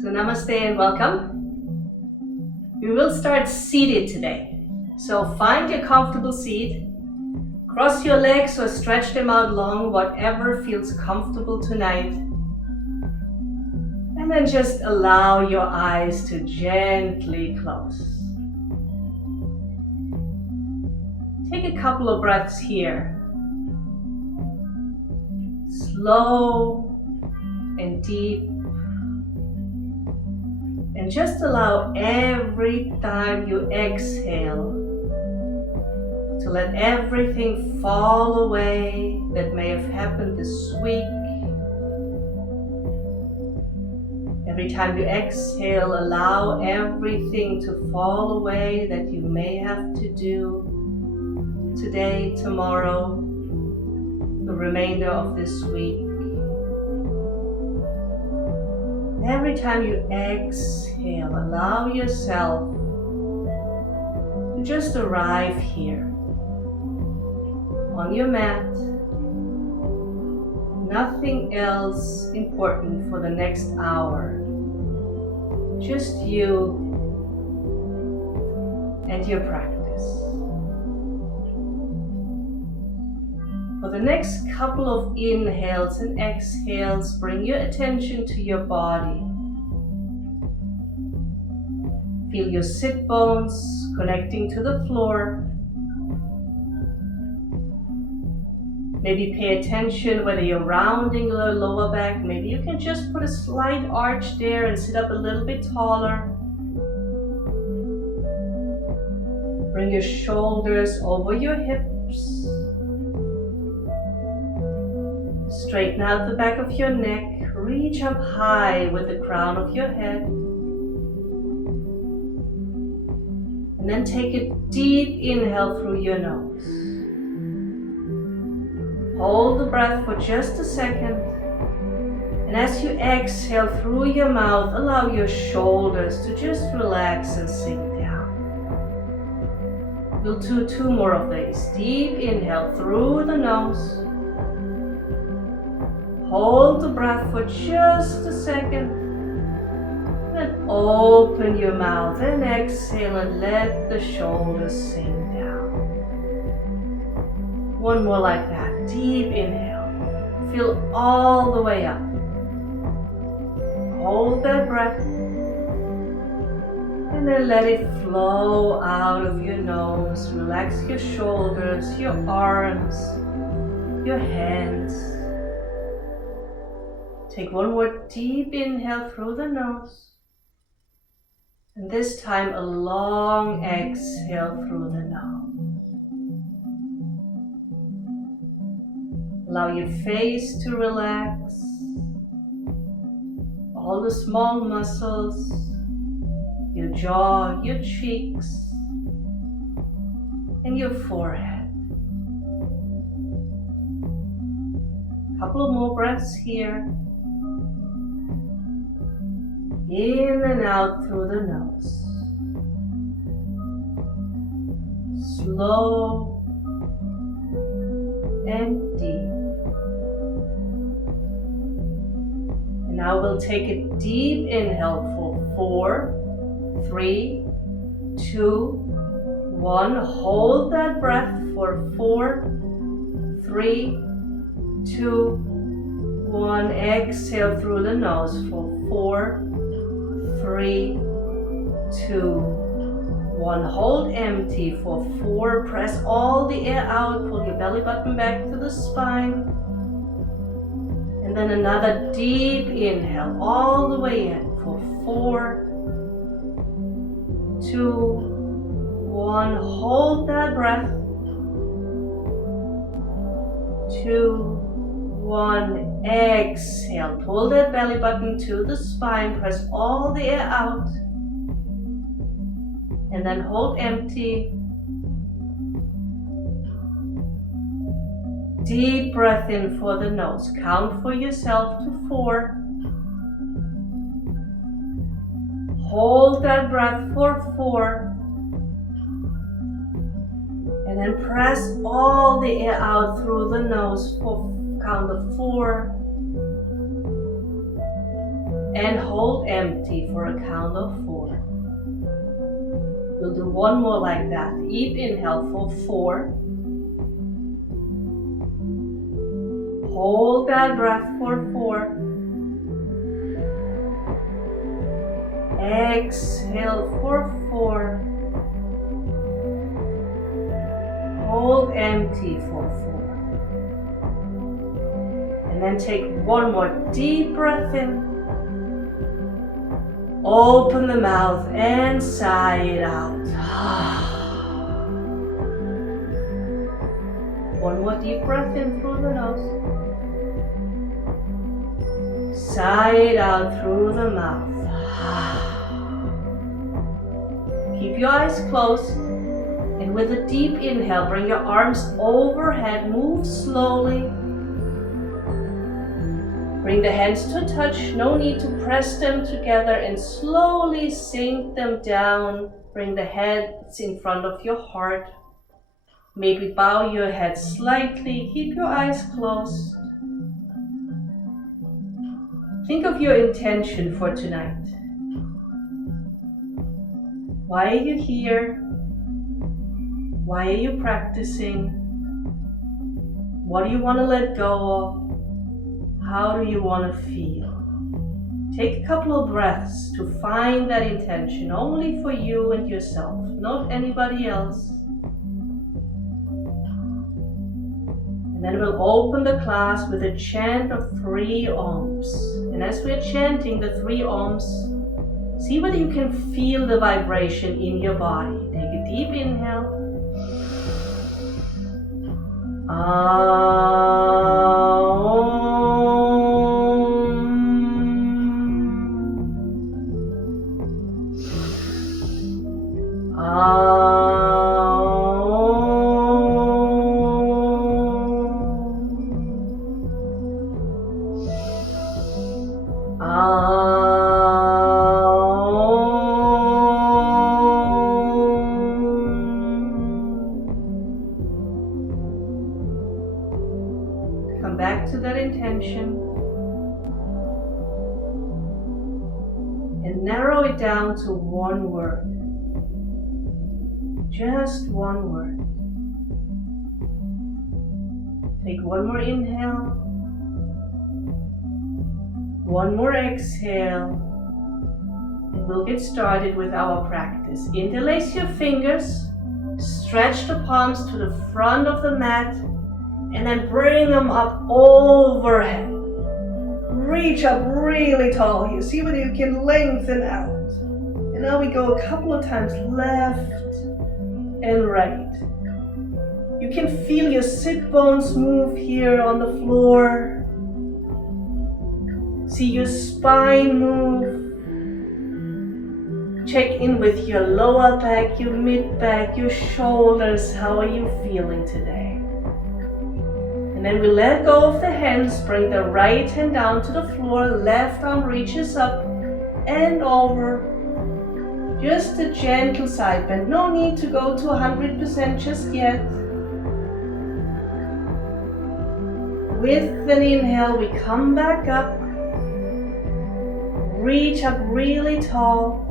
So namaste and welcome. We will start seated today. So find your comfortable seat. Cross your legs or stretch them out long, whatever feels comfortable tonight. And then just allow your eyes to gently close. Take a couple of breaths here. Slow and deep. And just allow every time you exhale to let everything fall away that may have happened this week. Every time you exhale, allow everything to fall away that you may have to do today, tomorrow, the remainder of this week. Every time you exhale, allow yourself to just arrive here on your mat. Nothing else important for the next hour. Just you and your practice. For the next couple of inhales and exhales, bring your attention to your body. Feel your sit bones connecting to the floor. Maybe pay attention whether you're rounding your lower back. Maybe you can just put a slight arch there and sit up a little bit taller. Bring your shoulders over your hips. Straighten out the back of your neck. Reach up high with the crown of your head. And then take a deep inhale through your nose. Hold the breath for just a second. And as you exhale through your mouth, allow your shoulders to just relax and sink down. We'll do two more of these. Deep inhale through the nose. Hold the breath for just a second. Then open your mouth and exhale and let the shoulders sink down. One more like that. Deep inhale. Fill all the way up. Hold that breath. And then let it flow out of your nose. Relax your shoulders, your arms, your hands. Take one more deep inhale through the nose. And this time a long exhale through the nose. Allow your face to relax. All the small muscles, your jaw, your cheeks, and your forehead. Couple of more breaths here. In and out through the nose. Slow and deep. And now we'll take a deep inhale for 4, 3, 2, 1. Hold that breath for 4, 3, 2, 1. Exhale through the nose for 4, 3, 2, 1. Hold empty for 4. Press all the air out. Pull your belly button back to the spine. And then another deep inhale all the way in for 4, 2, 1. Hold that breath. 2, 1. Exhale. Pull that belly button to the spine. Press all the air out. And then hold empty. Deep breath in for the nose. Count for yourself to 4. Hold that breath for 4. And then press all the air out through the nose for count of 4. and hold empty for a count of 4. We'll do one more like that. Deep inhale for 4. Hold that breath for 4. Exhale for 4. Hold empty for 4. And then take one more deep breath in. Open the mouth and sigh it out. One more deep breath in through the nose. Sigh it out through the mouth. Keep your eyes closed, and with a deep inhale, bring your arms overhead, move slowly. Bring the hands to touch, no need to press them together, and slowly sink them down. Bring the hands in front of your heart. Maybe bow your head slightly, keep your eyes closed. Think of your intention for tonight. Why are you here? Why are you practicing? What do you want to let go of? How do you want to feel? Take a couple of breaths to find that intention, only for you and yourself, not anybody else. And then we'll open the class with a chant of 3 ohms. And as we're chanting the 3 ohms, see whether you can feel the vibration in your body. Take a deep inhale. Come back to that intention and narrow it down to one word. Just one word. Take one more inhale, one more exhale, and we'll get started with our practice. Interlace your fingers, stretch the palms to the front of the mat, and then bring them up overhead. Reach up really tall here. See whether you can lengthen out. And now we go a couple of times left and right. You can feel your sit bones move here on the floor. See your spine move. Check in with your lower back, your mid back, your shoulders. How are you feeling today? And then we let go of the hands, bring the right hand down to the floor, left arm reaches up and over. Just a gentle side bend, no need to go to 100% just yet. With an inhale, we come back up, reach up really tall.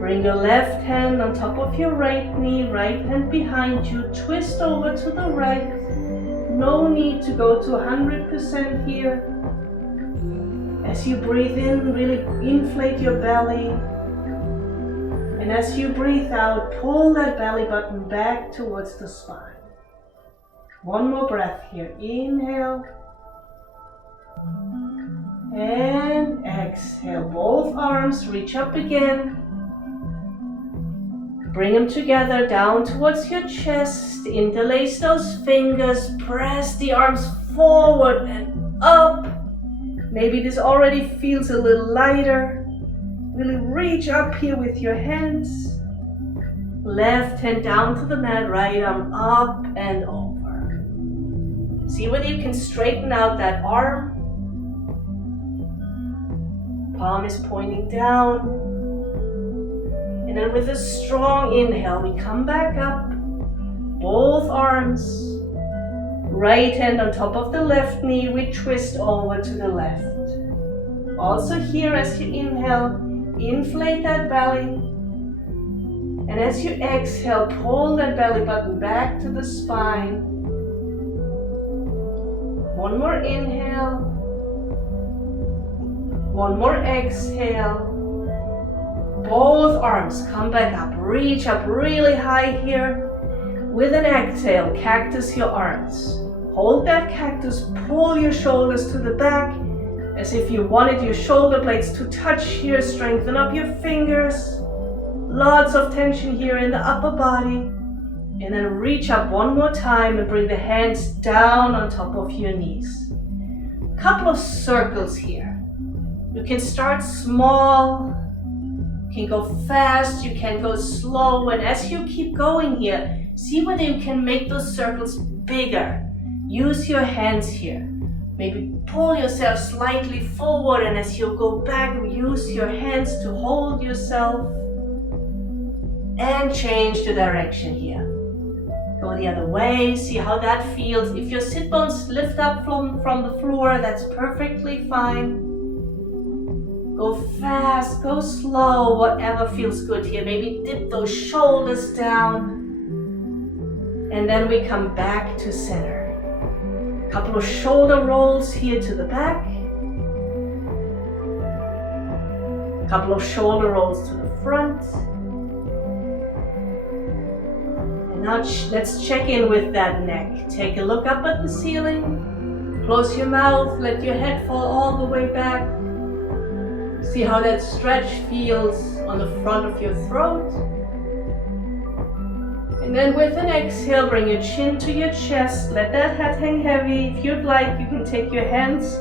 Bring your left hand on top of your right knee, right hand behind you, twist over to the right. No need to go to 100% here. As you breathe in, really inflate your belly. And as you breathe out, pull that belly button back towards the spine. One more breath here. Inhale. And exhale. Both arms reach up again. Bring them together down towards your chest. Interlace those fingers. Press the arms forward and up. Maybe this already feels a little lighter. Really reach up here with your hands. Left hand down to the mat, right arm up and over. See whether you can straighten out that arm. Palm is pointing down. And then with a strong inhale, we come back up. Both arms. Right hand on top of the left knee, we twist over to the left. Also here, as you inhale, inflate that belly. And as you exhale, pull that belly button back to the spine. One more inhale. One more exhale. Both arms come back up. Reach up really high here. With an exhale, cactus your arms. Hold that cactus, pull your shoulders to the back as if you wanted your shoulder blades to touch here. Strengthen up your fingers. Lots of tension here in the upper body. And then reach up one more time and bring the hands down on top of your knees. Couple of circles here. You can start small. You can go fast, you can go slow, and as you keep going here, see whether you can make those circles bigger. Use your hands here. Maybe pull yourself slightly forward, and as you go back, use your hands to hold yourself. And change the direction here. Go the other way, see how that feels. If your sit bones lift up from the floor, that's perfectly fine. Go fast, go slow, whatever feels good here. Maybe dip those shoulders down. And then we come back to center. Couple of shoulder rolls here to the back. Couple of shoulder rolls to the front. And now let's check in with that neck. Take a look up at the ceiling. Close your mouth, let your head fall all the way back. See how that stretch feels on the front of your throat. And then with an exhale, bring your chin to your chest. Let that head hang heavy. If you'd like, you can take your hands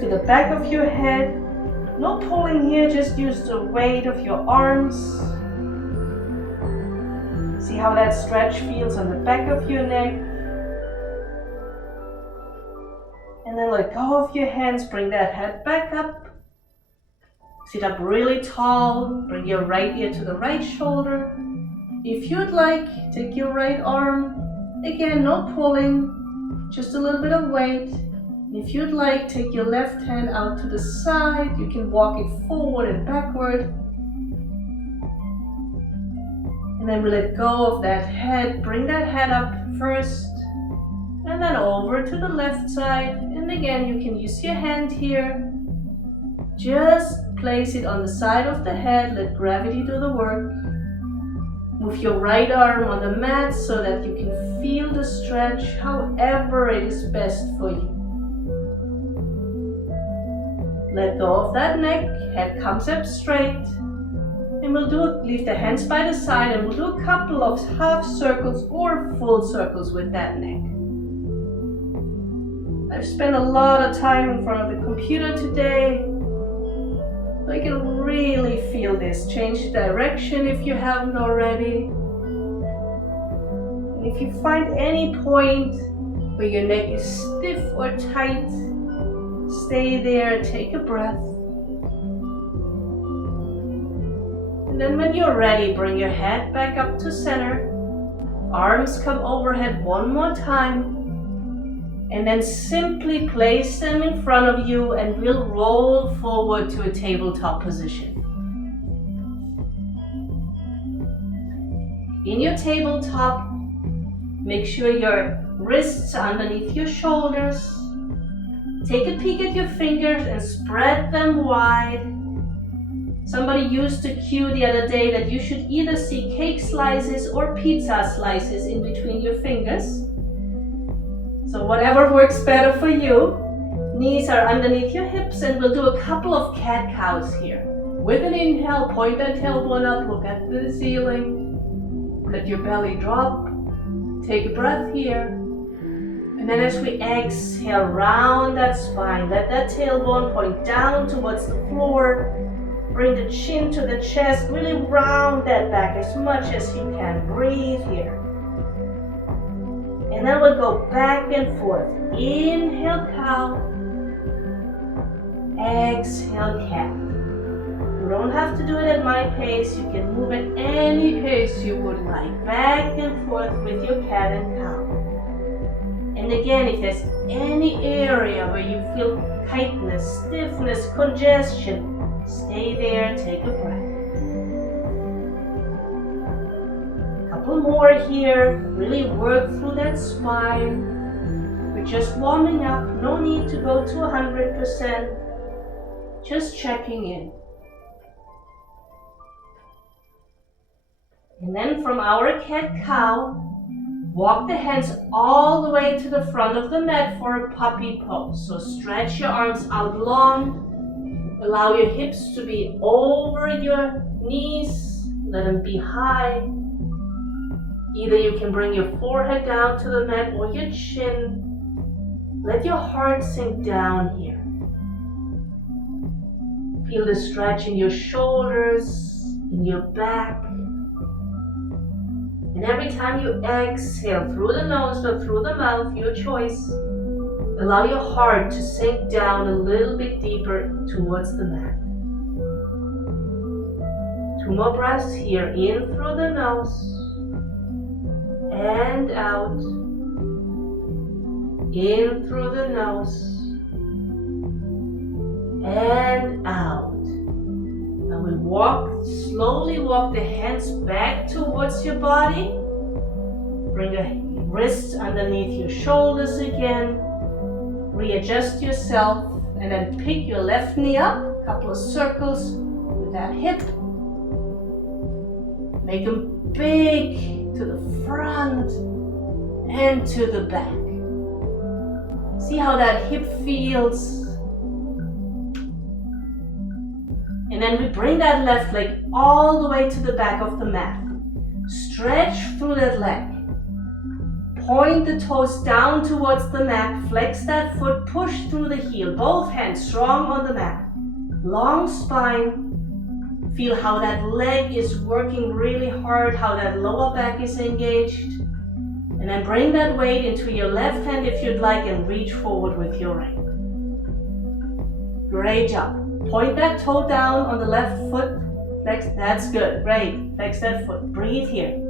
to the back of your head. No pulling here, just use the weight of your arms. See how that stretch feels on the back of your neck. And then let go of your hands, bring that head back up. Sit up really tall, bring your right ear to the right shoulder. If you'd like, take your right arm. Again, no pulling, just a little bit of weight. If you'd like, take your left hand out to the side. You can walk it forward and backward. And then we let go of that head. Bring that head up first. And then over to the left side. And again, you can use your hand here. Just place it on the side of the head. Let gravity do the work. Move your right arm on the mat so that you can feel the stretch however it is best for you. Let go of that neck, head comes up straight. And leave the hands by the side and we'll do a couple of half circles or full circles with that neck. I've spent a lot of time in front of the computer today. So you can really feel this. Change the direction if you haven't already. And if you find any point where your neck is stiff or tight, stay there, take a breath. And then when you're ready, bring your head back up to center. Arms come overhead one more time. And then simply place them in front of you and we'll roll forward to a tabletop position. In your tabletop, make sure your wrists are underneath your shoulders. Take a peek at your fingers and spread them wide. Somebody used to cue the other day that you should either see cake slices or pizza slices in between your fingers. So whatever works better for you. Knees are underneath your hips and we'll do a couple of cat-cows here. With an inhale, point that tailbone up, look at the ceiling. Let your belly drop. Take a breath here. And then as we exhale, round that spine. Let that tailbone point down towards the floor. Bring the chin to the chest. Really round that back as much as you can. Breathe here. And then we'll go back and forth. Inhale, cow. Exhale, cat. You don't have to do it at my pace. You can move at any pace you would like. Back and forth with your cat and cow. And And again, if there's any area where you feel tightness, stiffness, congestion, stay there, take a breath. A couple more here, really work through that spine. We're just warming up, no need to go to 100%, just checking in. And then from our cat-cow, walk the hands all the way to the front of the mat for a puppy pose. So stretch your arms out long, allow your hips to be over your knees, let them be high. Either you can bring your forehead down to the mat or your chin. Let your heart sink down here. Feel the stretch in your shoulders, in your back. And every time you exhale through the nose or through the mouth, your choice, allow your heart to sink down a little bit deeper towards the mat. 2 more breaths here, in through the nose and out. In through the nose and out. Now we slowly walk the hands back towards your body. Bring your wrists underneath your shoulders again. Readjust yourself and then pick your left knee up. A couple of circles with that hip. Make them big to the front and to the back. See how that hip feels. And then we bring that left leg all the way to the back of the mat. Stretch through that leg. Point the toes down towards the mat. Flex that foot, push through the heel. Both hands strong on the mat. Long spine. Feel how that leg is working really hard, how that lower back is engaged. And then bring that weight into your left hand if you'd like and reach forward with your right. Great job. Point that toe down on the left foot. Flex, that's good, great. Flex that foot, breathe here.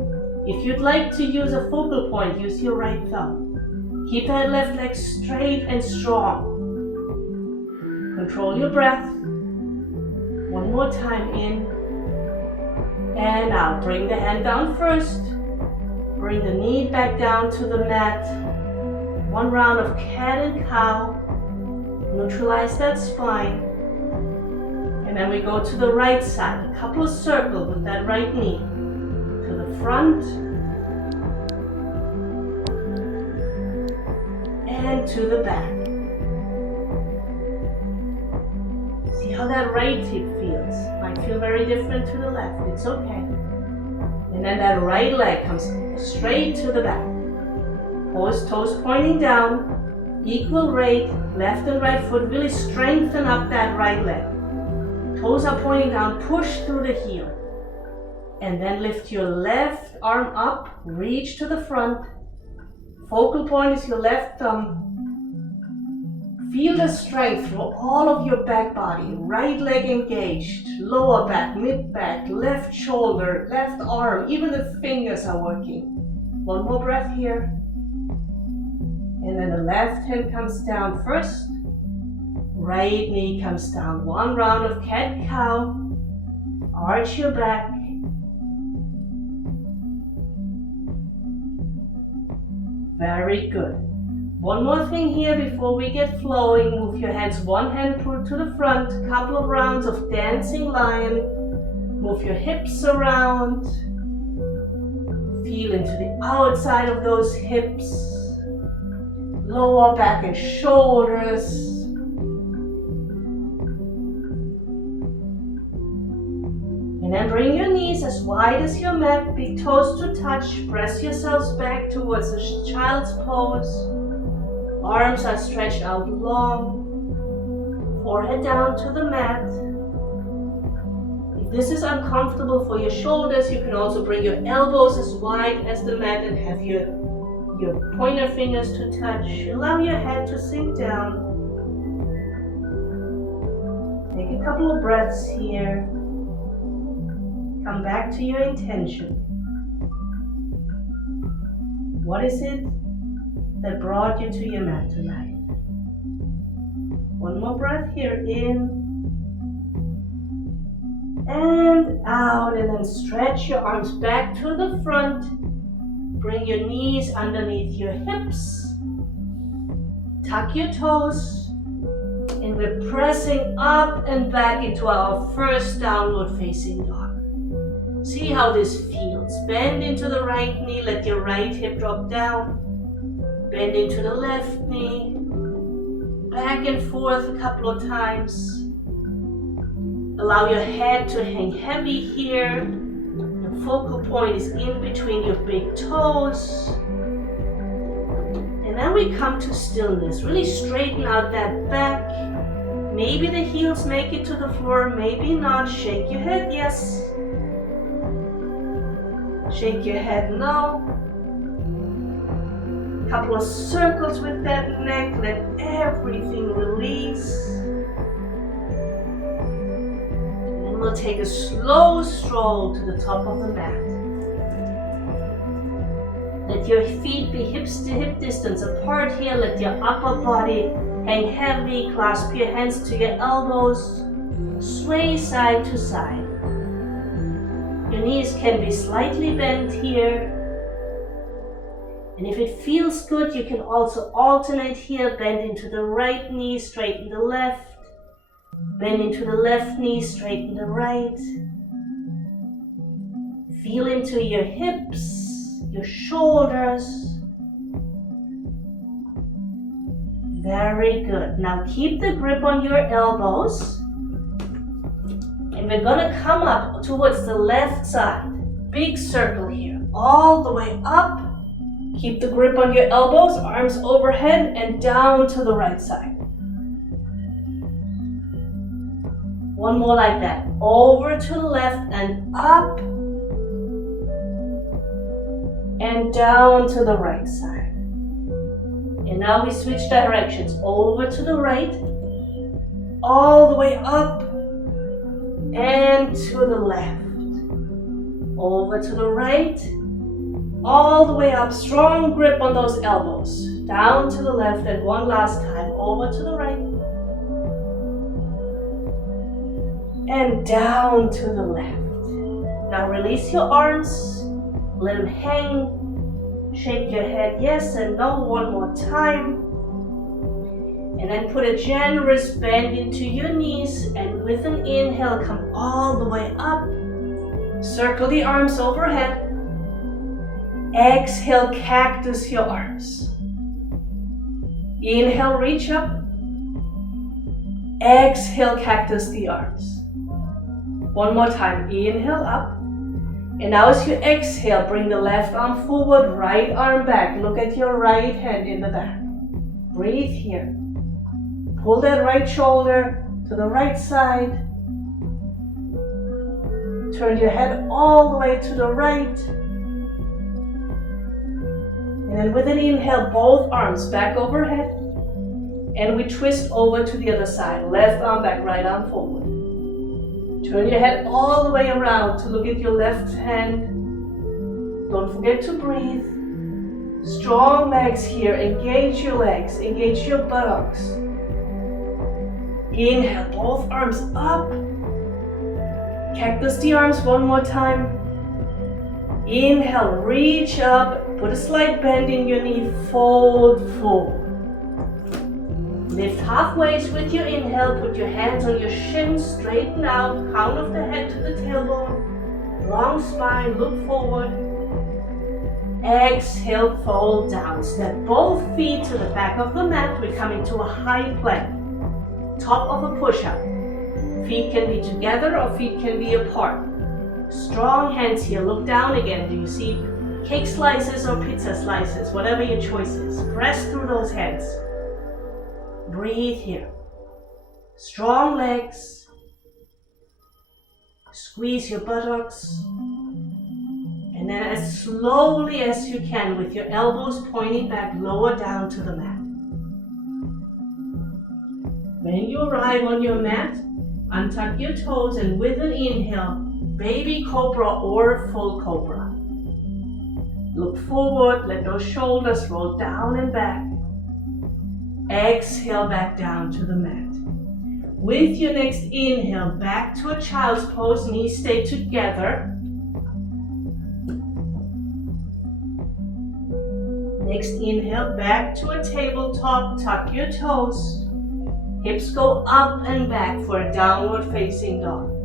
If you'd like to use a focal point, use your right thumb. Keep that left leg straight and strong. Control your breath. One more time, in and out. Bring the hand down first. Bring the knee back down to the mat. 1 round of cat and cow. Neutralize that spine. And then we go to the right side. A couple of circles with that right knee. To the front. And to the back. See how that right hip feels. Might feel very different to the left. It's okay. And then that right leg comes straight to the back. Toes pointing down. Equal rate. Left and right foot. Really strengthen up that right leg. Toes are pointing down. Push through the heel. And then lift your left arm up. Reach to the front. Focal point is your left thumb. Feel the strength through all of your back body. Right leg engaged, lower back, mid back, left shoulder, left arm. Even the fingers are working. 1 more breath here. And then the left hand comes down first. Right knee comes down. 1 round of cat-cow. Arch your back. Very good. 1 more thing here before we get flowing. Move your hands 1 hand pull to the front. Couple of rounds of dancing lion. Move your hips around. Feel into the outside of those hips. Lower back and shoulders. And then bring your knees as wide as your mat. Big toes to touch. Press yourselves back towards the child's pose. Arms are stretched out long. Forehead down to the mat. If this is uncomfortable for your shoulders, you can also bring your elbows as wide as the mat and have your pointer fingers to touch. Allow your head to sink down. Take a couple of breaths here. Come back to your intention. What is it that brought you to your mat tonight. One more breath here, in and out, and then stretch your arms back to the front. Bring your knees underneath your hips. Tuck your toes, and we're pressing up and back into our first downward facing dog. See how this feels. Bend into the right knee, let your right hip drop down. Bend into the left knee. Back and forth a couple of times. Allow your head to hang heavy here. The focal point is in between your big toes. And then we come to stillness. Really straighten out that back. Maybe the heels make it to the floor, maybe not. Shake your head, yes. Shake your head, no. Couple of circles with that neck. Let everything release. And we'll take a slow stroll to the top of the mat. Let your feet be hips to hip distance apart here. Let your upper body hang heavy. Clasp your hands to your elbows. Sway side to side. Your knees can be slightly bent here. And if it feels good, you can also alternate here. Bend into the right knee, straighten the left. Bend into the left knee, straighten the right. Feel into your hips, your shoulders. Very good. Now keep the grip on your elbows. And we're gonna come up towards the left side. Big circle here, all the way up. Keep the grip on your elbows, arms overhead and down to the right side. One more like that. Over to the left and up. And down to the right side. And now we switch directions. Over to the right. All the way up. And to the left. Over to the right. All the way up, strong grip on those elbows. Down to the left and one last time, over to the right. And down to the left. Now release your arms, let them hang. Shake your head yes and no one more time. And then put a generous bend into your knees and with an inhale, come all the way up. Circle the arms overhead. Exhale, cactus your arms. Inhale, reach up. Exhale, cactus the arms. One more time, inhale up. And now as you exhale, bring the left arm forward, right arm back. Look at your right hand in the back. Breathe here. Pull that right shoulder to the right side. Turn your head all the way to the right. And then with an inhale, both arms back overhead. And we twist over to the other side. Left arm back, right arm forward. Turn your head all the way around to look at your left hand. Don't forget to breathe. Strong legs here. Engage your legs. Engage your buttocks. Inhale, both arms up. Cactus the arms one more time. Inhale, reach up. Put a slight bend in your knee, fold forward. Lift halfway with your inhale, put your hands on your shins, straighten out, crown of the head to the tailbone, long spine, look forward. Exhale, fold down. Step both feet to the back of the mat. We come into a high plank, top of a push-up. Feet can be together or feet can be apart. Strong hands here, look down again. Do you see cake slices or pizza slices, whatever your choice is. Press through those hands. Breathe here. Strong legs. Squeeze your buttocks. And then as slowly as you can, with your elbows pointing back, lower down to the mat. When you arrive on your mat, untuck your toes and with an inhale, baby cobra or full cobra. Look forward, let those shoulders roll down and back. Exhale back down to the mat. With your next inhale, back to a child's pose, knees stay together. Next inhale, back to a tabletop, tuck your toes. Hips go up and back for a downward facing dog.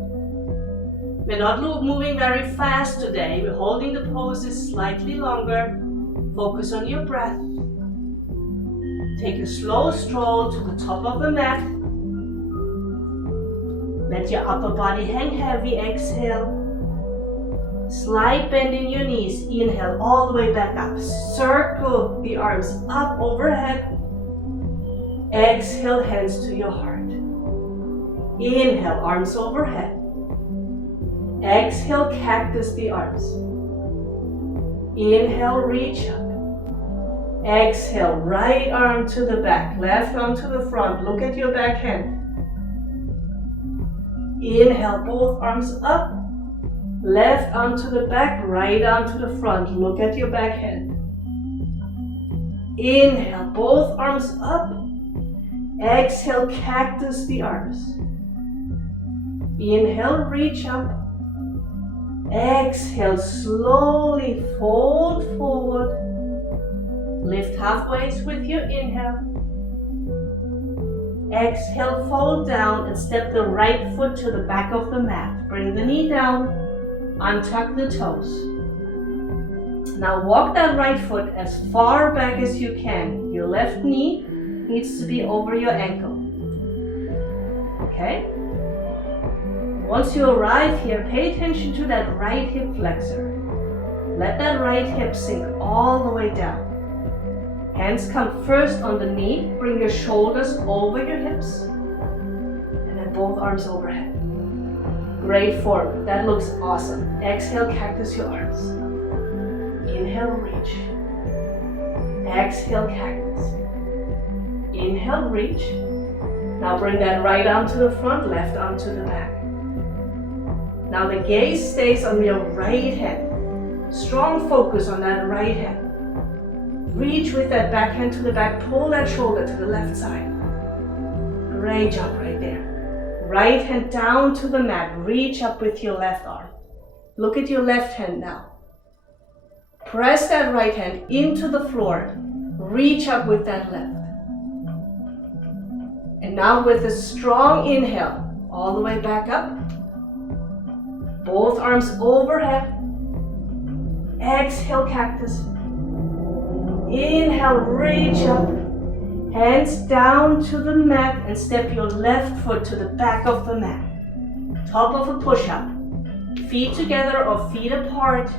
We're not moving very fast today. We're holding the poses slightly longer. Focus on your breath. Take a slow stroll to the top of the mat. Let your upper body hang heavy. Exhale. Slight bend in your knees. Inhale all the way back up. Circle the arms up overhead. Exhale, hands to your heart. Inhale, arms overhead. Exhale, cactus the arms. Inhale, reach up. Exhale, right arm to the back, left arm to the front. Look at your back hand. Inhale, both arms up. Left arm to the back, right arm to the front. Look at your back hand. Inhale, both arms up. Exhale, cactus the arms. Inhale, reach up. Exhale, slowly fold forward. Lift halfway with your inhale. Exhale, fold down and step the right foot to the back of the mat. Bring the knee down, untuck the toes. Now walk that right foot as far back as you can. Your left knee needs to be over your ankle. Okay? Once you arrive here, pay attention to that right hip flexor. Let that right hip sink all the way down. Hands come first on the knee. Bring your shoulders over your hips. And then both arms overhead. Great form. That looks awesome. Exhale, cactus your arms. Inhale, reach. Exhale, cactus. Inhale, reach. Now bring that right arm to the front, left arm to the back. Now the gaze stays on your right hand. Strong focus on that right hand. Reach with that back hand to the back, pull that shoulder to the left side. Great job right there. Right hand down to the mat, reach up with your left arm. Look at your left hand now. Press that right hand into the floor, reach up with that left. And now with a strong inhale, all the way back up. Both arms overhead. Exhale, cactus. Inhale, reach up. Hands down to the mat and step your left foot to the back of the mat. Top of a push-up. Feet together or feet apart.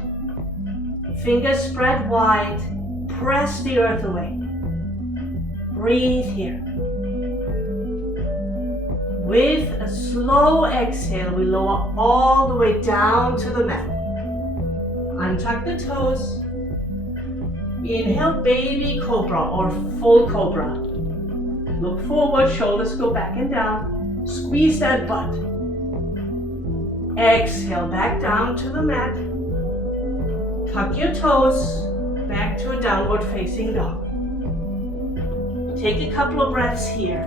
Fingers spread wide. Press the earth away. Breathe here. With a slow exhale, we lower all the way down to the mat. Untuck the toes. Inhale, baby cobra or full cobra. Look forward, shoulders go back and down. Squeeze that butt. Exhale, back down to the mat. Tuck your toes, back to a downward facing dog. Take a couple of breaths here.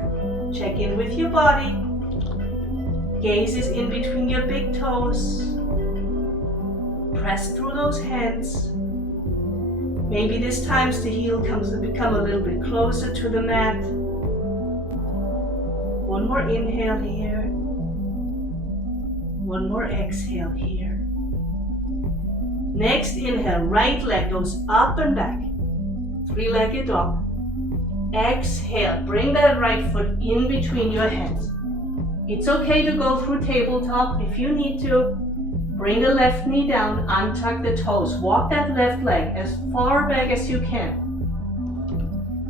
Check in with your body. Gaze is in between your big toes. Press through those hands. Maybe this time the heel comes to become a little bit closer to the mat. One more inhale here. One more exhale here. Next inhale, right leg goes up and back. Three-legged dog. Exhale, bring that right foot in between your hands. It's okay to go through tabletop if you need to. Bring the left knee down, untuck the toes. Walk that left leg as far back as you can.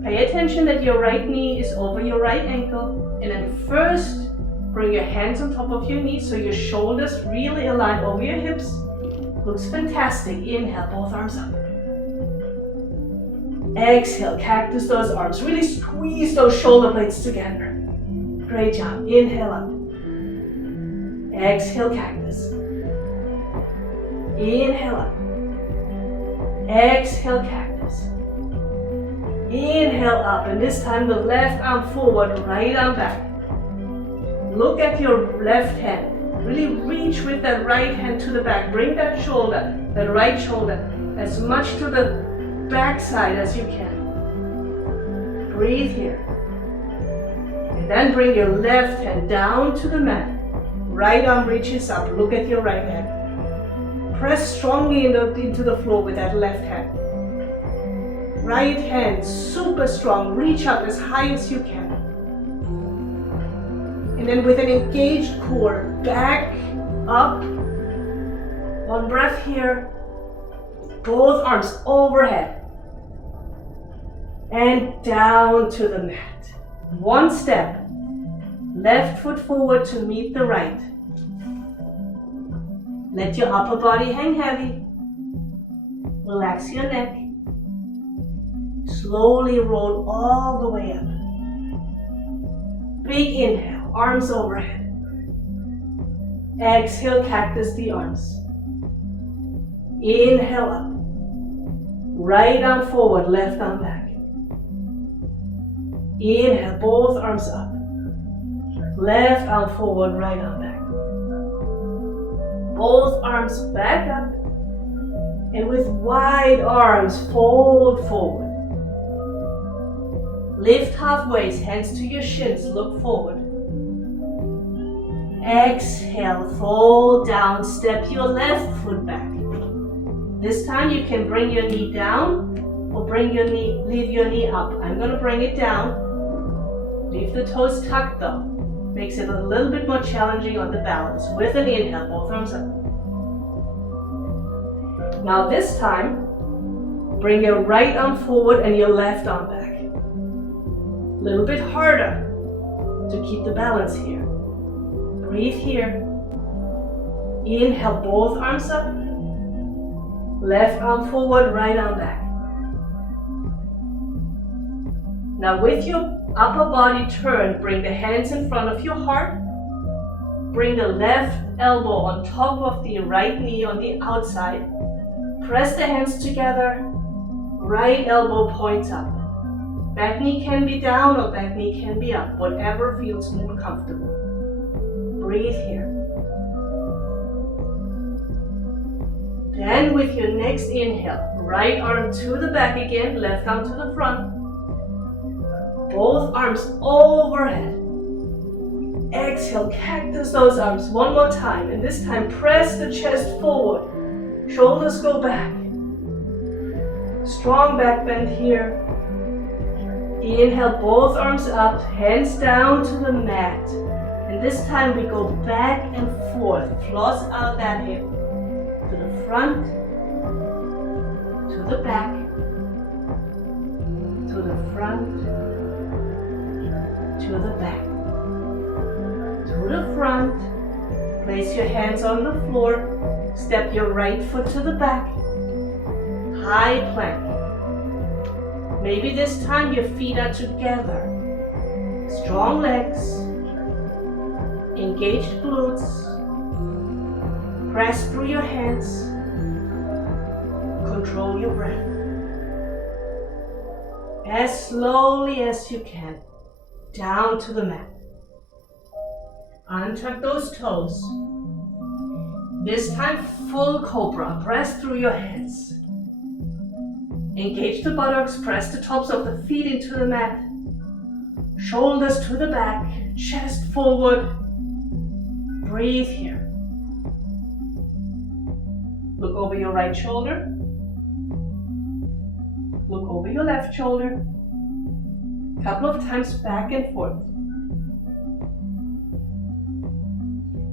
Pay attention that your right knee is over your right ankle. And then first, bring your hands on top of your knees so your shoulders really align over your hips. Looks fantastic. Inhale, both arms up. Exhale, cactus those arms. Really squeeze those shoulder blades together. Great job. Inhale up. Exhale, cactus. Inhale up. Exhale, cactus. Inhale up, and this time the left arm forward, right arm back. Look at your left hand. Really reach with that right hand to the back. Bring that shoulder, that right shoulder, as much to the back side as you can. Breathe here. And then bring your left hand down to the mat. Right arm reaches up. Look at your right hand. Press strongly into the floor with that left hand. Right hand super strong. Reach up as high as you can. And then with an engaged core, back, up. One breath here. Both arms overhead. And down to the mat. One step. Left foot forward to meet the right. Let your upper body hang heavy. Relax your neck. Slowly roll all the way up. Big inhale, arms overhead. Exhale, cactus the arms. Inhale up. Right arm forward, left arm back. Inhale, both arms up. Left arm forward, right arm back. Both arms back up. And with wide arms, fold forward. Lift halfway, hands to your shins, look forward. Exhale, fold down, step your left foot back. This time you can bring your knee down or leave your knee up. I'm going to bring it down. Leave the toes tucked though. Makes it a little bit more challenging on the balance. With an inhale, both arms up. Now this time, bring your right arm forward and your left arm back. A little bit harder to keep the balance here. Breathe here. Inhale, both arms up. Left arm forward, right arm back. Now with your upper body turned, bring the hands in front of your heart. Bring the left elbow on top of the right knee on the outside. Press the hands together. Right elbow points up. Back knee can be down or back knee can be up, whatever feels more comfortable. Breathe here. Then with your next inhale, right arm to the back again, left arm to the front. Both arms overhead. Exhale, cactus those arms one more time, and this time press the chest forward. Shoulders go back. Strong back bend here. Inhale, both arms up, hands down to the mat. And this time we go back and forth. Floss out that hip. To the front, to the back, to the front, to the back, to the front. Place your hands on the floor. Step your right foot to the back. High plank. Maybe this time your feet are together. Strong legs. Engaged glutes. Press through your hands. Control your breath. As slowly as you can. Down to the mat. Untuck those toes. This time full cobra. Press through your hands. Engage the buttocks, press the tops of the feet into the mat. Shoulders to the back, chest forward. Breathe here. Look over your right shoulder. Look over your left shoulder. A couple of times back and forth.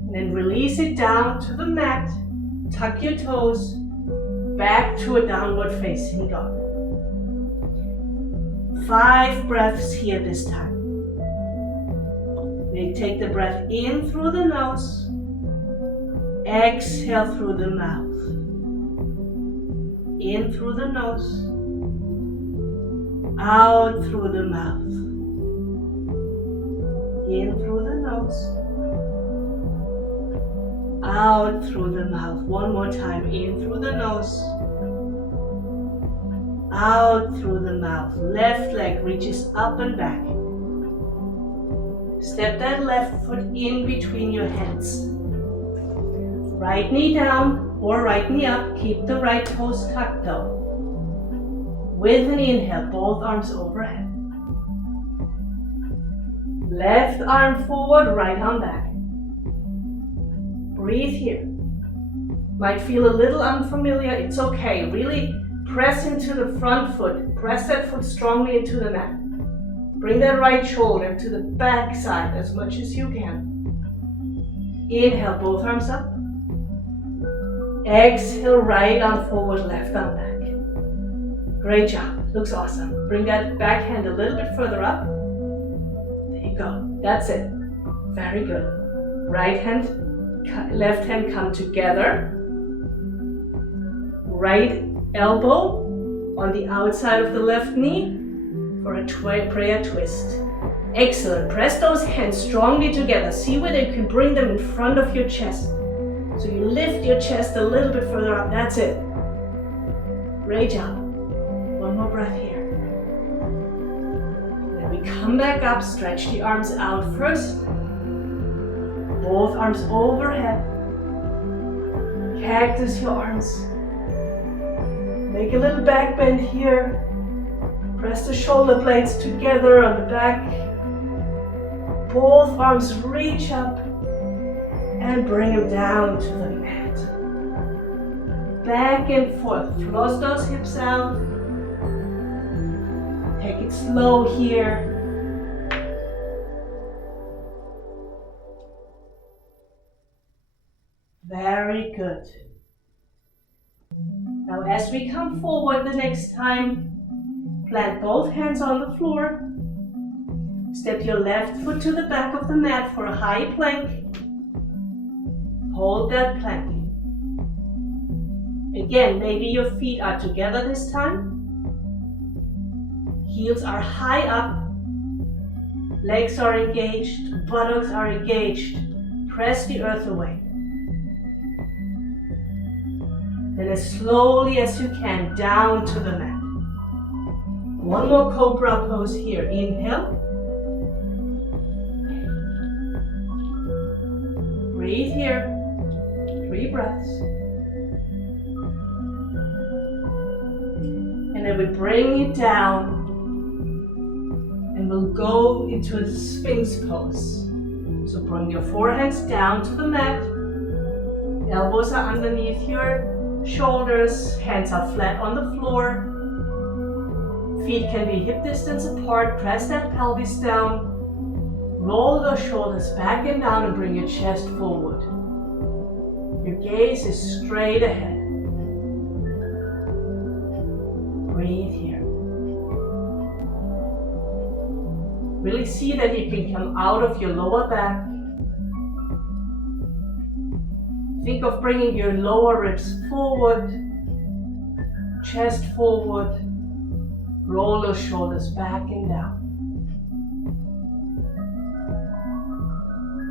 And then release it down to the mat. Tuck your toes. Back to a downward facing dog. 5 breaths here this time. We take the breath in through the nose. Exhale through the mouth. In through the nose. Out through the mouth. In through the nose. Out through the mouth. One more time. In through the nose. out through the mouth. Left leg reaches up and back. Step that left foot in between your hands. Right knee down or right knee up. Keep the right toes tucked though. With an inhale, both arms overhead. Left arm forward, right arm back. Breathe here. Might feel a little unfamiliar, it's okay. Really press into the front foot. Press that foot strongly into the mat. Bring that right shoulder to the back side as much as you can. Inhale, both arms up. Exhale, right arm forward, left arm back. Great job, looks awesome. Bring that back hand a little bit further up. There you go, that's it. Very good. Right hand, left hand come together. Right elbow on the outside of the left knee for a prayer twist. Excellent. Press those hands strongly together. See whether you can bring them in front of your chest. So you lift your chest a little bit further up. That's it. Great job. One more breath here. Then we come back up. Stretch the arms out first. Both arms overhead. Cactus your arms. Make a little back bend here. Press the shoulder blades together on the back. Both arms reach up and bring them down to the mat. Back and forth. Floss those hips out. Take it slow here. Very good. Now as we come forward the next time, plant both hands on the floor. Step your left foot to the back of the mat for a high plank. Hold that plank. Again, maybe your feet are together this time. Heels are high up. Legs are engaged. Buttocks are engaged. Press the earth away. Then as slowly as you can, down to the mat. One more cobra pose here. Inhale. Breathe here. 3 breaths. And then we bring it down. And we'll go into a Sphinx pose. So bring your forehands down to the mat. Elbows are underneath your shoulders, hands are flat on the floor. Feet can be hip distance apart. Press that pelvis down. Roll those shoulders back and down and bring your chest forward. Your gaze is straight ahead. Breathe here. Really see that you can come out of your lower back. Think of bringing your lower ribs forward, chest forward, roll those shoulders back and down.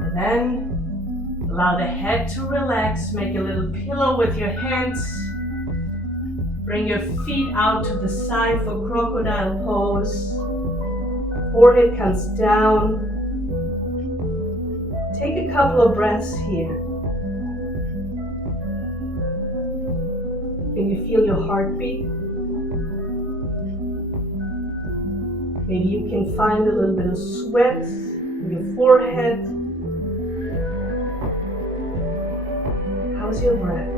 And then allow the head to relax, make a little pillow with your hands. Bring your feet out to the side for crocodile pose. Forehead comes down. Take a couple of breaths here. Can you feel your heartbeat? Maybe you can find a little bit of sweat in your forehead. How's your breath?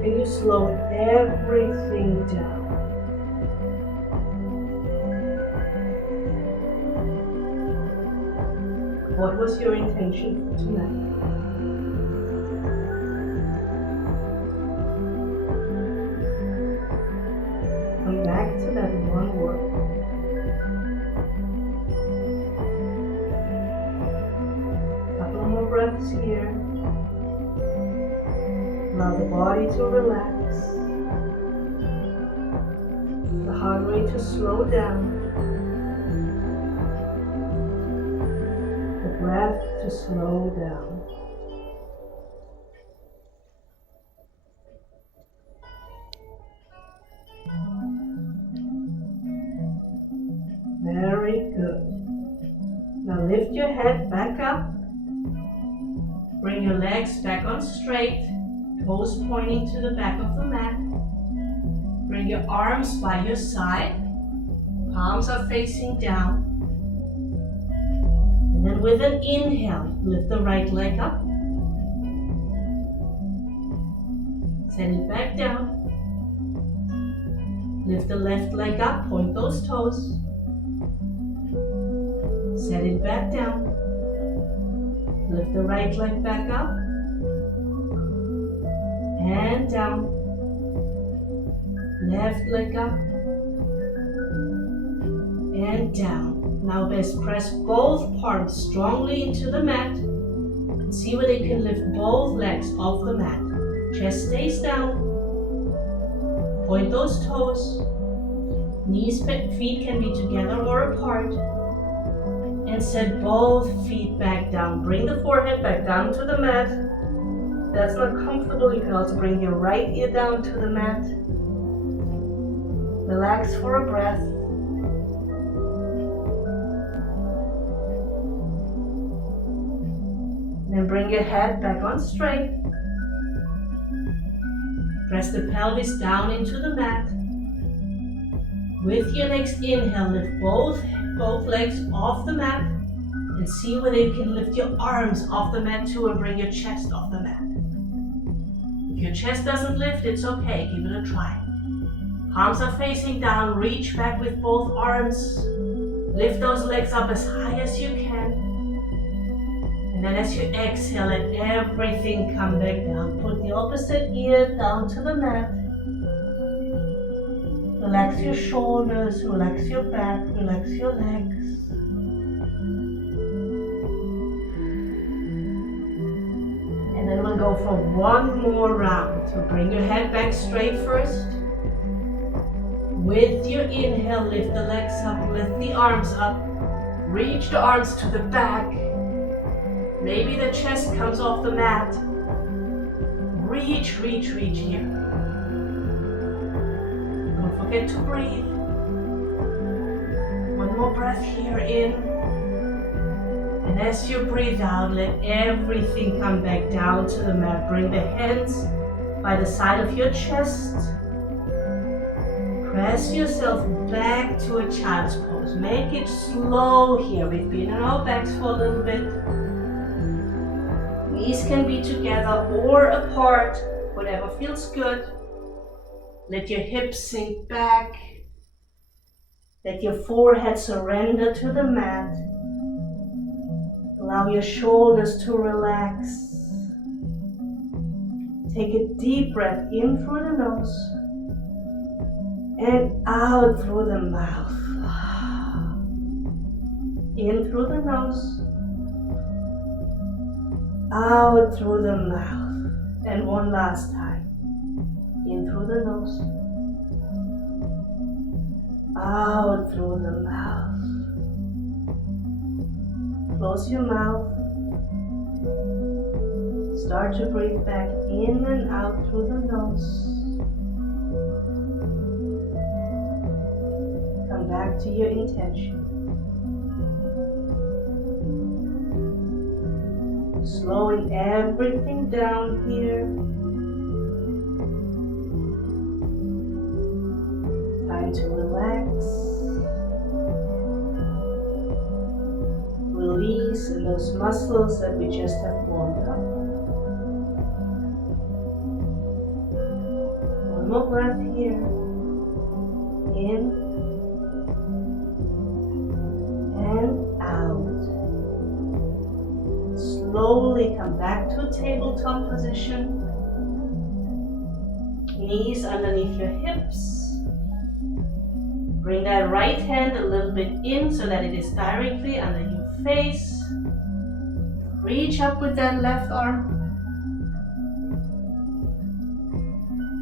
Can you slow everything down? What was your intention for tonight? Come back to that one word. Couple more breaths here. Allow the body to relax. The heart rate to slow down. The breath to slow down. Very good. Now lift your head back up. Bring your legs back on straight, toes pointing to the back of the mat. Bring your arms by your side, palms are facing down. And then with an inhale, lift the right leg up. Send it back down. Lift the left leg up, point those toes. Set it back down. Lift the right leg back up. And down. Left leg up. And down. Now best press both palms strongly into the mat. See whether you can lift both legs off the mat. Chest stays down. Point those toes. Knees, feet can be together or apart. And set both feet back down. Bring the forehead back down to the mat. If that's not comfortable, you can also bring your right ear down to the mat. Relax for a breath. Then bring your head back on straight. Press the pelvis down into the mat. With your next inhale, lift both legs off the mat and see whether you can lift your arms off the mat too and bring your chest off the mat. If your chest doesn't lift, it's okay, give it a try. Palms are facing down, reach back with both arms. Lift those legs up as high as you can. And then as you exhale, let everything come back down. Put the opposite ear down to the mat. Relax your shoulders, relax your back, relax your legs. And then we'll go for one more round. So bring your head back straight first. With your inhale, lift the legs up, lift the arms up. Reach the arms to the back. Maybe the chest comes off the mat. Reach here. Don't forget to breathe. One more breath here in. And as you breathe out, let everything come back down to the mat. Bring the hands by the side of your chest. Press yourself back to a child's pose. Make it slow here. We've been on our backs for a little bit. Knees can be together or apart, whatever feels good. Let your hips sink back. Let your forehead surrender to the mat. Allow your shoulders to relax. Take a deep breath in through the nose and out through the mouth. In through the nose. Out through the mouth. And one last time. In through the nose. Out through the mouth. Close your mouth. Start to breathe back in and out through the nose. Come back to your intention. Slowing everything down here. Time to relax. Release in those muscles that we just have warmed up. One more breath here. In and out. Slowly come back to a tabletop position. Knees underneath your hips. Bring that right hand a little bit in so that it is directly under your face. Reach up with that left arm.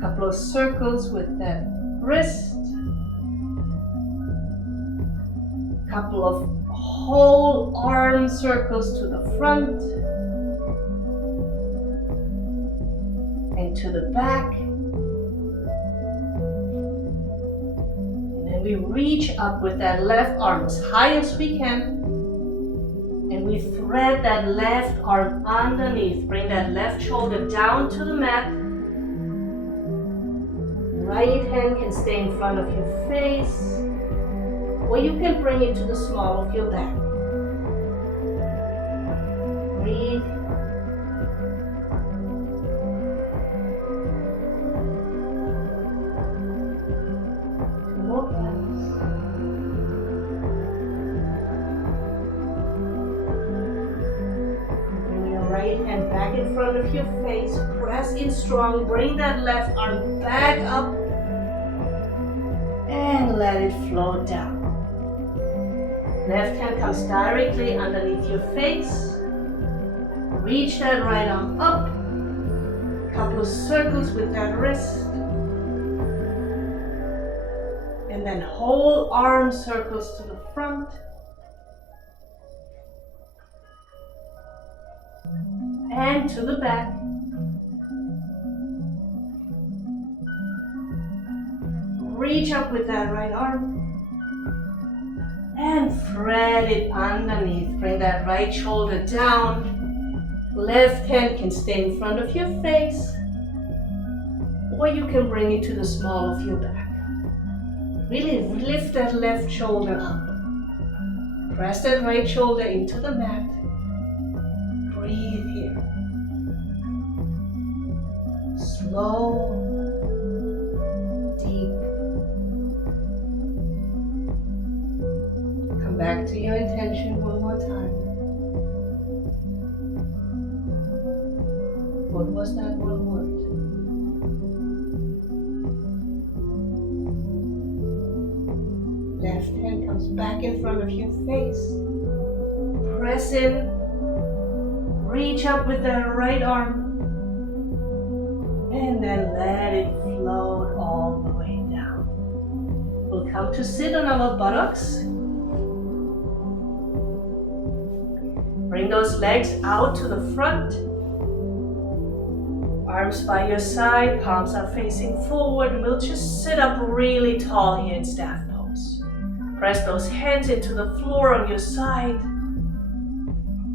Couple of circles with that wrist. Couple of whole arm circles to the front and to the back. And then we reach up with that left arm as high as we can. And we thread that left arm underneath. Bring that left shoulder down to the mat. Right hand can stay in front of your face, or you can bring it to the small of your back. Breathe. Two more breaths. Bring your right hand back in front of your face. Press in strong. Bring that left arm back up. And let it float down. Left hand comes directly underneath your face. Reach that right arm up. Couple of circles with that wrist. And then whole arm circles to the front. And to the back. Reach up with that right arm and thread it underneath. Bring that right shoulder down. Left hand can stay in front of your face, or you can bring it to the small of your back. Really lift that left shoulder up. Press that right shoulder into the mat. Breathe here. Slow, deep. Back to your intention one more time. What was that one word? Left hand comes back in front of your face. Press in. Reach up with that right arm. And then let it float all the way down. We'll come to sit on our buttocks. Bring those legs out to the front. Arms by your side, palms are facing forward. We'll just sit up really tall here in staff pose. Press those hands into the floor on your side.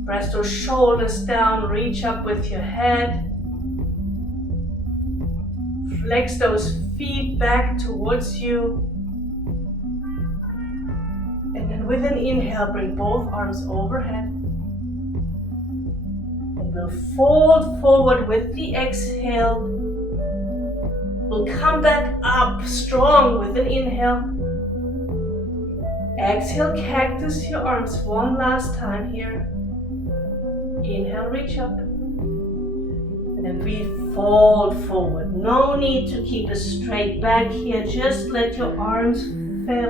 Press those shoulders down, reach up with your head. Flex those feet back towards you. And then with an inhale, bring both arms overhead. We'll fold forward with the exhale. We'll come back up strong with an inhale. Exhale, cactus your arms one last time here. Inhale, reach up. And then we fold forward. No need to keep a straight back here. Just let your arms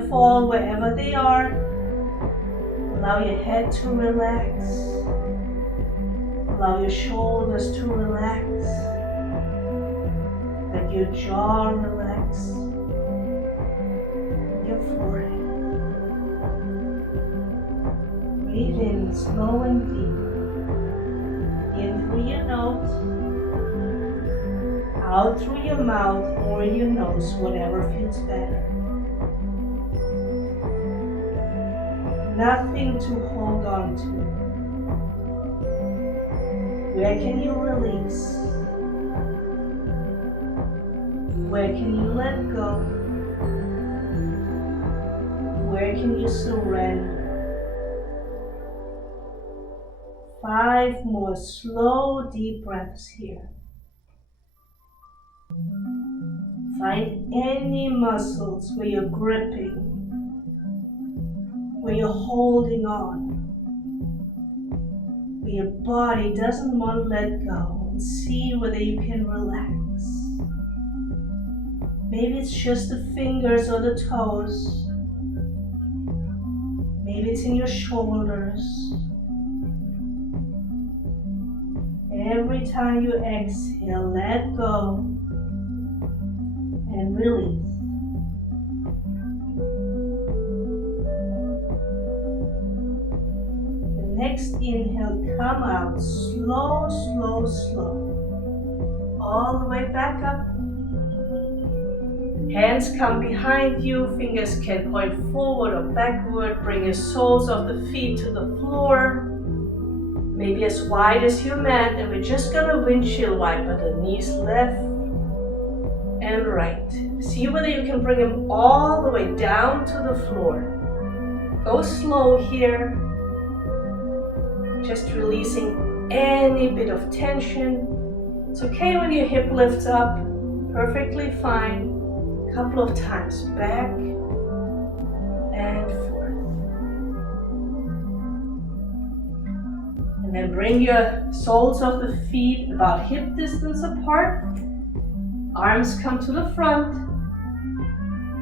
fall wherever they are. Allow your head to relax. Allow your shoulders to relax. Let your jaw relax. Your forehead. Breathe in slow and deep. In through your nose. Out through your mouth or your nose, whatever feels better. Nothing to hold on to. Where can you release? Where can you let go? Where can you surrender? 5 more slow, deep breaths here. Find any muscles where you're gripping, where you're holding on. Your body doesn't want to let go, and see whether you can relax. Maybe it's just the fingers or the toes. Maybe it's in your shoulders. Every time you exhale, let go and release. Next inhale, come out slow, slow, slow. All the way back up. Hands come behind you, fingers can point forward or backward. Bring your soles of the feet to the floor. Maybe as wide as your mat, and we're just gonna windshield wiper the knees left and right. See whether you can bring them all the way down to the floor. Go slow here. Just releasing any bit of tension. It's okay when your hip lifts up, perfectly fine. A couple of times back and forth. And then bring your soles of the feet about hip distance apart. Arms come to the front.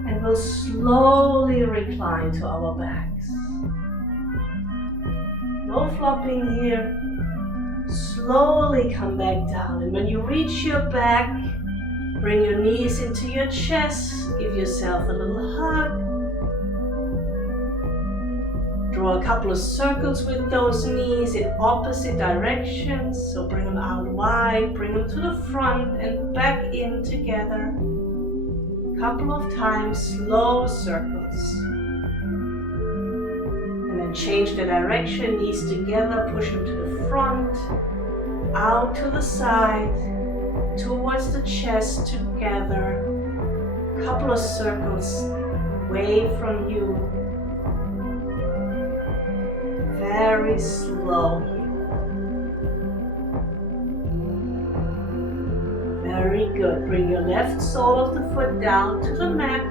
And we'll slowly recline to our backs. No flopping here. Slowly come back down. And when you reach your back, bring your knees into your chest. Give yourself a little hug. Draw a couple of circles with those knees in opposite directions. So bring them out wide, bring them to the front and back in together. A couple of times, slow circles. And then change the direction, knees together, push them to the front, out to the side, towards the chest together. A couple of circles away from you. Very slow here. Very good. Bring your left sole of the foot down to the mat.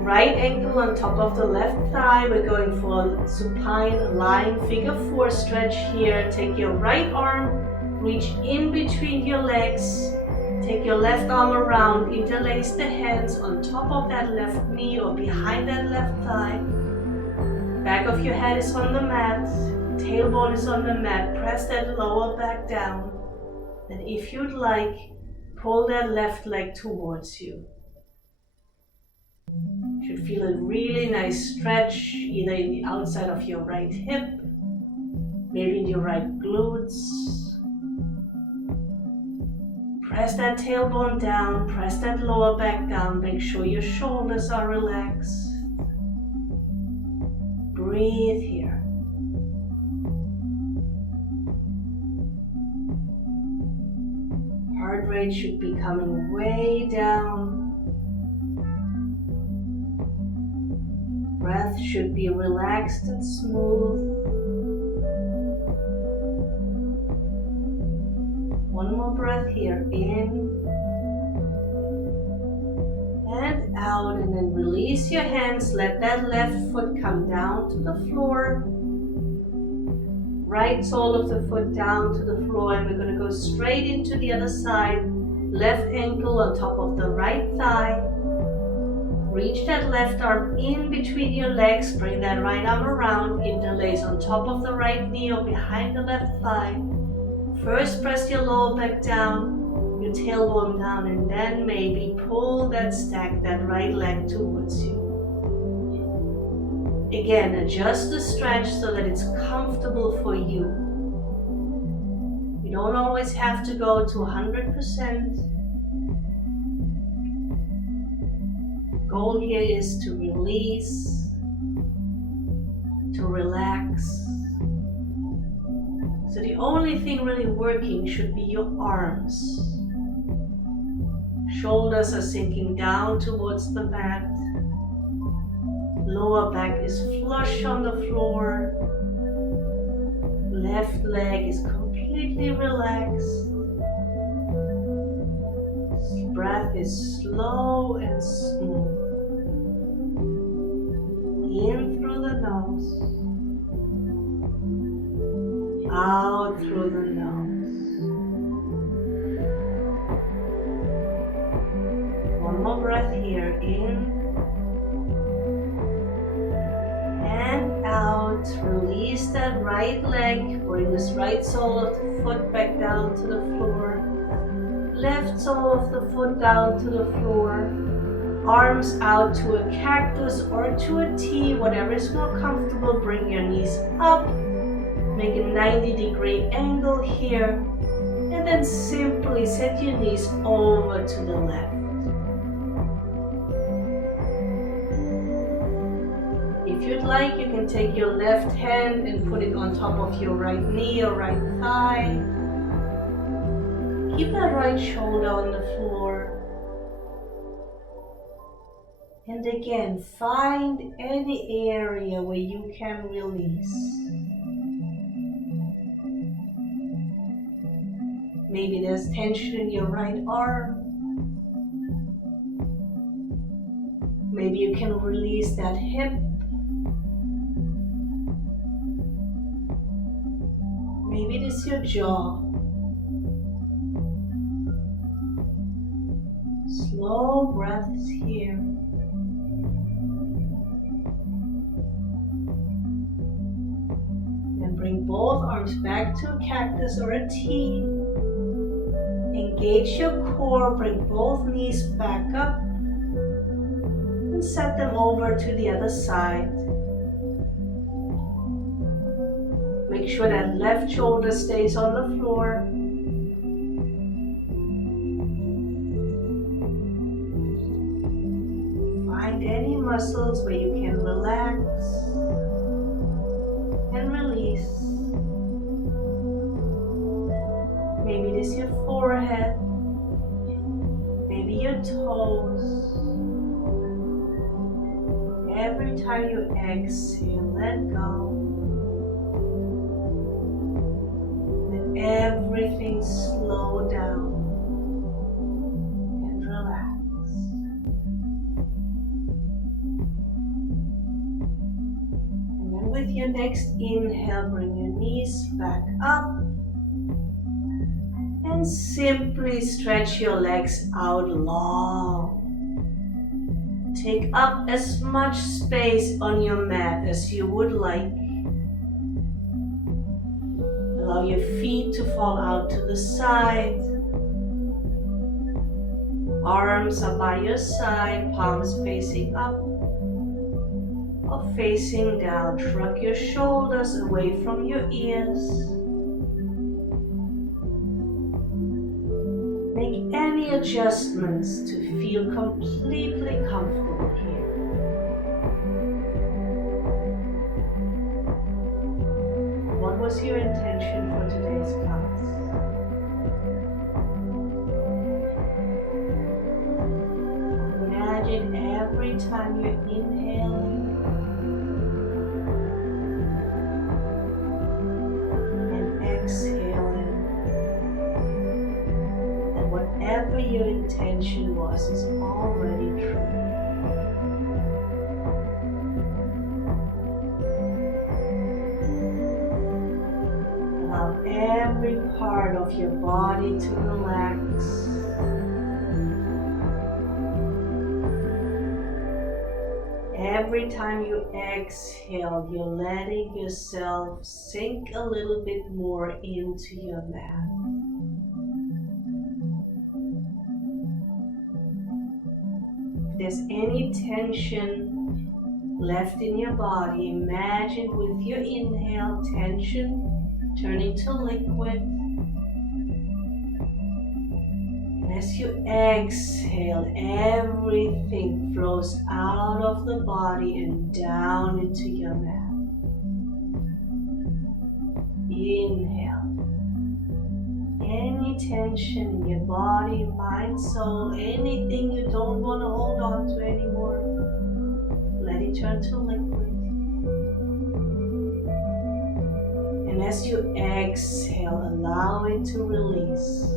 Right ankle on top of the left thigh. We're going for a supine lying figure 4 stretch here. Take your right arm, reach in between your legs. Take your left arm around, interlace the hands on top of that left knee or behind that left thigh. Back of your head is on the mat, tailbone is on the mat. Press that lower back down. And if you'd like, pull that left leg towards you. You should feel a really nice stretch, either in the outside of your right hip, maybe in your right glutes. Press that tailbone down, press that lower back down. Make sure your shoulders are relaxed. Breathe here. Heart rate should be coming way down. Breath should be relaxed and smooth. One more breath here, in and out, and then release your hands. Let that left foot come down to the floor. Right sole of the foot down to the floor, and we're going to go straight into the other side. Left ankle on top of the right thigh. Reach that left arm in between your legs. Bring that right arm around. Interlace on top of the right knee or behind the left thigh. First, press your lower back down, your tailbone down, and then maybe pull that stack, that right leg towards you. Again, adjust the stretch so that it's comfortable for you. You don't always have to go to 100%. Goal here is to release, to relax. So the only thing really working should be your arms. Shoulders are sinking down towards the mat. Lower back is flush on the floor. Left leg is completely relaxed. Breath is slow and smooth. In through the nose. Out through the nose. One more breath here, in and out. Release that right leg. Bring this right sole of the foot back down to the floor. Left sole of the foot down to the floor. Arms out to a cactus or to a T, whatever is more comfortable. Bring your knees up. Make a 90-degree angle here, and then simply set your knees over to the left. If you'd like, you can take your left hand and put it on top of your right knee or right thigh. Keep that right shoulder on the floor. And again, find any area where you can release. Maybe there's tension in your right arm. Maybe you can release that hip. Maybe it is your jaw. Slow breaths here. Then bring both arms back to a cactus or a T. Engage your core, bring both knees back up and set them over to the other side. Make sure that left shoulder stays on the floor. Find any muscles where you can relax and release. Maybe it is your forehead, maybe your toes. Every time you exhale, let go. Let everything slow down and relax. And then with your next inhale, bring your knees back up. And simply stretch your legs out long. Take up as much space on your mat as you would like. Allow your feet to fall out to the side. Arms are by your side, palms facing up or facing down. Shrug your shoulders away from your ears. Make any adjustments to feel completely comfortable here. What was your intention for today's class? Imagine every time you're inhaling and exhaling. Whatever your intention was is already true. Allow every part of your body to relax. Every time you exhale, you're letting yourself sink a little bit more into your mat. If there's any tension left in your body, imagine with your inhale, tension turning to liquid. And as you exhale, everything flows out of the body and down into your mat. Inhale. Any tension in your body, mind, soul, anything you don't want to hold on to anymore, let it turn to liquid. And as you exhale, allow it to release.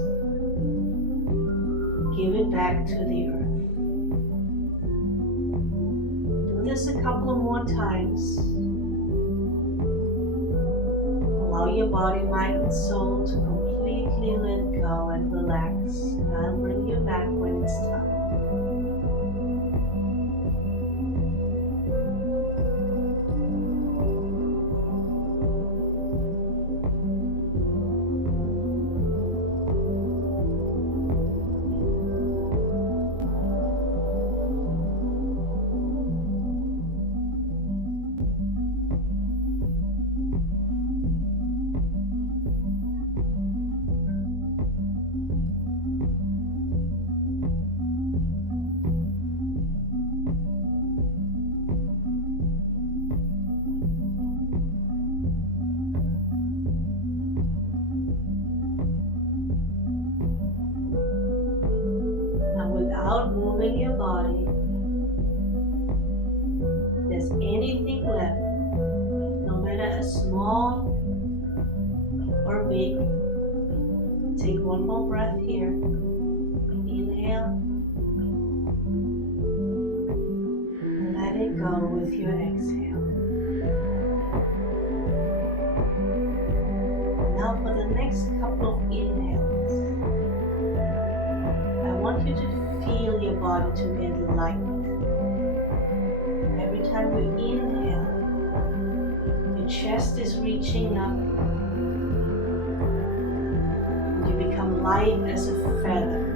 Give it back to the earth. Do this a couple of more times. Allow your body, mind, and soul to completely let go and relax. And I'll bring you back when it's time. anything left, no matter as small or big. Take one more breath here. Inhale. Let it go with your exhale. Now for the next couple of inhales, I want you to feel your body to get light. Every time you inhale, your chest is reaching up. You become light as a feather.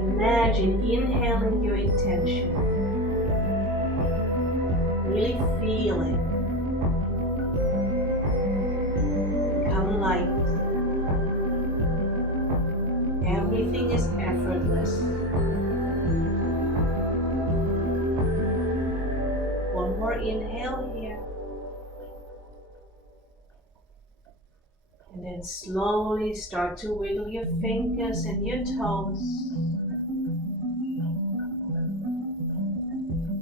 Imagine inhaling your intention. Really feel it. Become light. Everything is effortless. One more inhale here. And then slowly start to wiggle your fingers and your toes.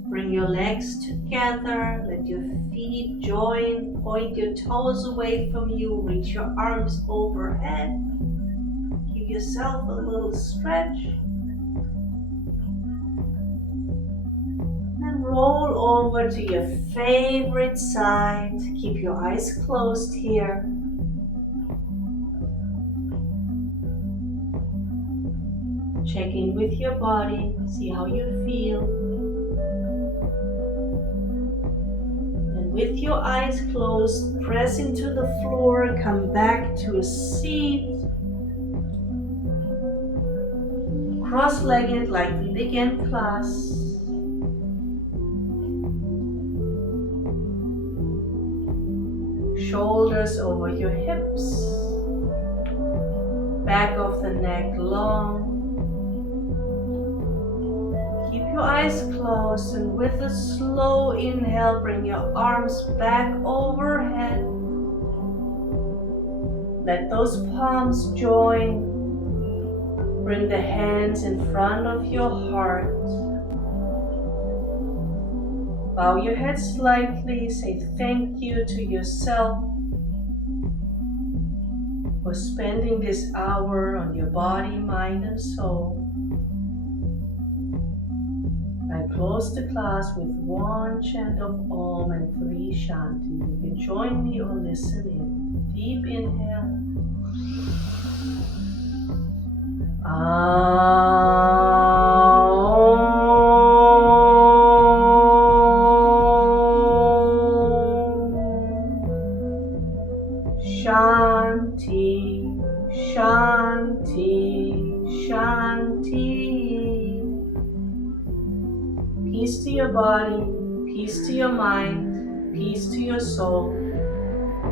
Bring your legs together, let your feet join, point your toes away from you, reach your arms overhead. Give yourself a little stretch. And roll over to your favorite side. Keep your eyes closed here. Check in with your body, see how you feel. And with your eyes closed, press into the floor, come back to a seat. Cross-legged like we began class. Shoulders over your hips. Back of the neck long. Keep your eyes closed, and with a slow inhale, bring your arms back overhead. Let those palms join. Bring the hands in front of your heart. Bow your head slightly, say thank you to yourself for spending this hour on your body, mind, and soul. I close the class with 1 chant of Om and 3 Shanti. You can join me or listen in. Deep inhale. Shanti, Shanti, Shanti. Peace to your body, peace to your mind, peace to your soul,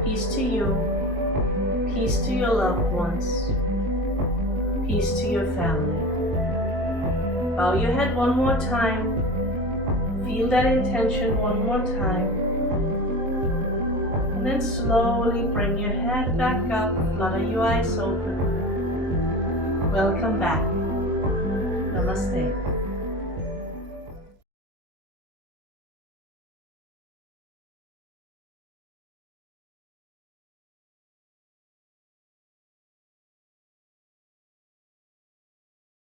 peace to you, peace to your loved ones, peace to your family. Bow your head one more time. Feel that intention one more time. And then slowly bring your head back up, flutter your eyes open. Welcome back. Namaste.